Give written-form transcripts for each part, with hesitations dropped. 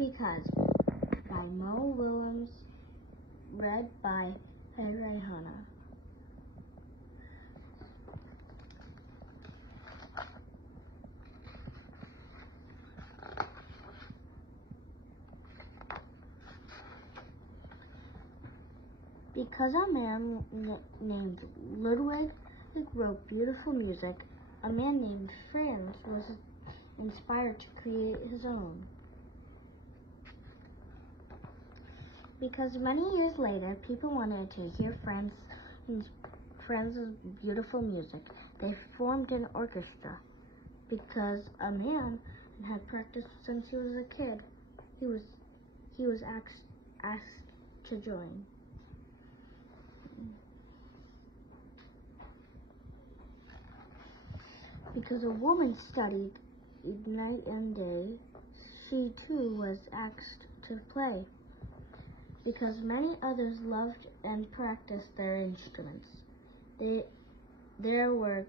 Because by Mo Willems, read by Rayhana. Because a man named Ludwig wrote beautiful music, a man named Franz was inspired to create his own. Because many years later, people wanted to hear Franz's beautiful music. They formed an orchestra. Because a man had practiced since he was a kid, he was asked to join. Because a woman studied night and day, she too was asked to play. Because many others loved and practiced their instruments, there were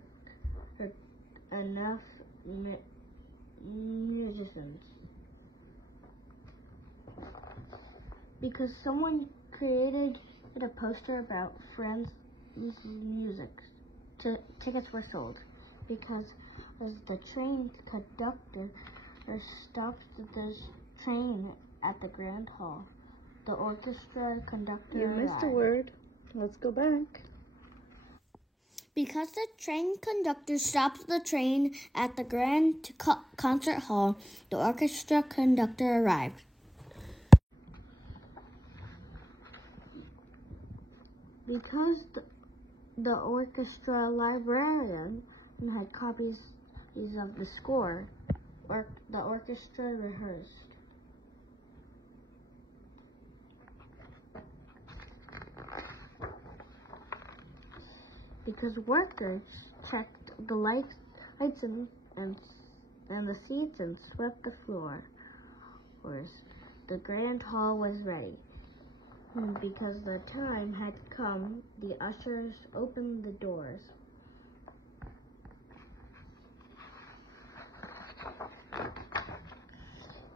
enough musicians. Because someone created a poster about Franz's music, tickets were sold. Because as the train conductor stopped the train at the Grand Hall, the orchestra conductor You missed a word. Let's go back. Because the train conductor stopped the train at the Grand Concert Hall, the orchestra conductor arrived. Because the orchestra librarian had copies of the score, the orchestra rehearsed. Because workers checked the lights and the seats and swept the floor. The Grand Hall was ready. And because the time had come, the ushers opened the doors.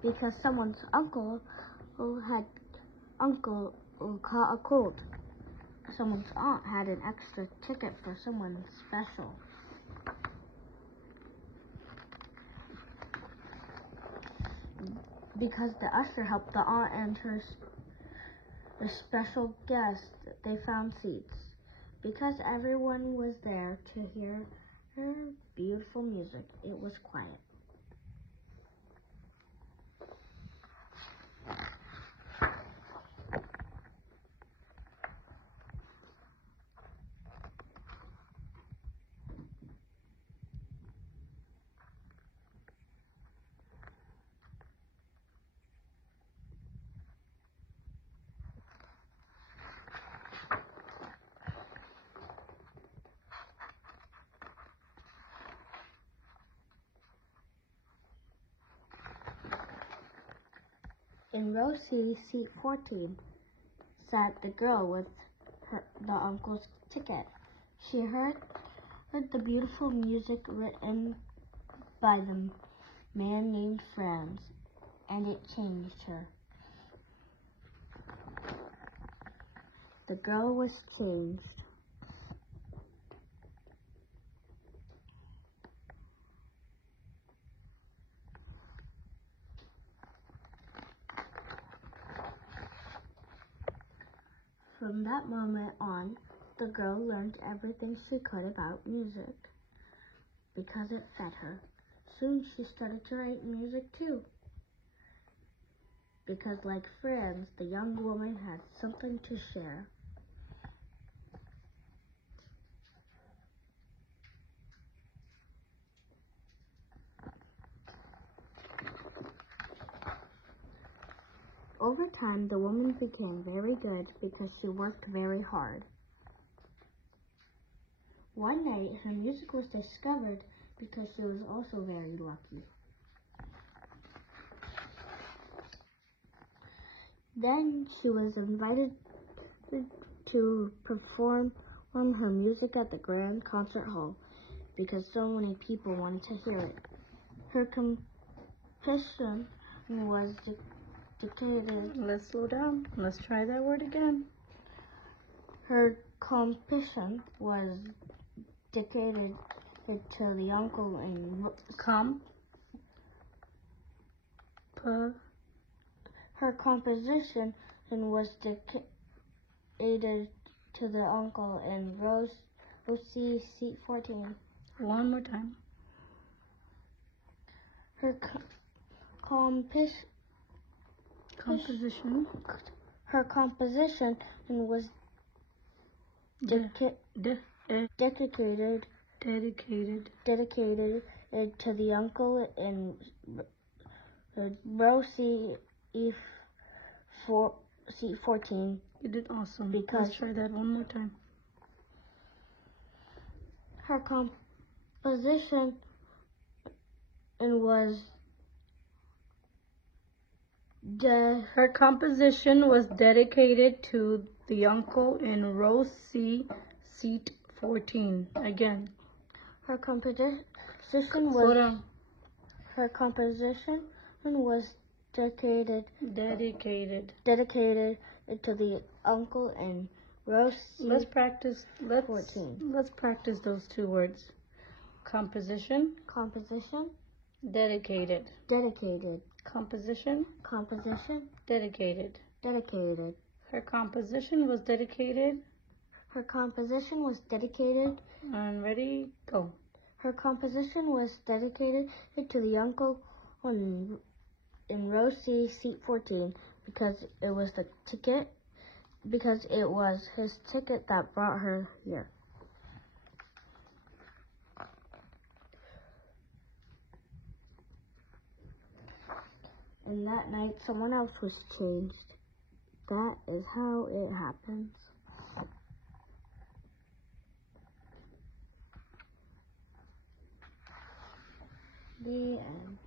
Because someone's uncle caught a cold. Someone's aunt had an extra ticket for someone special. Because the usher helped the aunt and her special guest, they found seats. Because everyone was there to hear her beautiful music, it was quiet. In row C, seat 14, sat the girl with the uncle's ticket. She heard the beautiful music written by the man named Franz, and it changed her. The girl was changed. From that moment on, the girl learned everything she could about music because it fed her. Soon she started to write music too. Because like Franz, the young woman had something to share. Over time, the woman became very good because she worked very hard. One night, her music was discovered because she was also very lucky. Then she was invited to perform her music at the Grand Concert Hall because so many people wanted to hear it. Her composition was dedicated. Let's slow down. Let's try that word again. Her competition was dedicated to the uncle and her composition was dedicated to the uncle in Rosie seat 14. One more time. Her composition was dedicated to the uncle in row seat 14. You did awesome. Because let's try that one more time. Her composition was dedicated to the uncle in row C, seat 14. Again. Her composition was dedicated to the uncle in row C. Let's practice 14. Let's practice those two words. Composition. Dedicated. Composition. Dedicated. Her composition was dedicated. And ready, go. Her composition was dedicated to the uncle in row C, seat 14, because it was his ticket that brought her here. And that night, someone else was changed. That is how it happens. The end.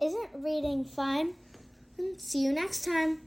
Isn't reading fun? See you next time.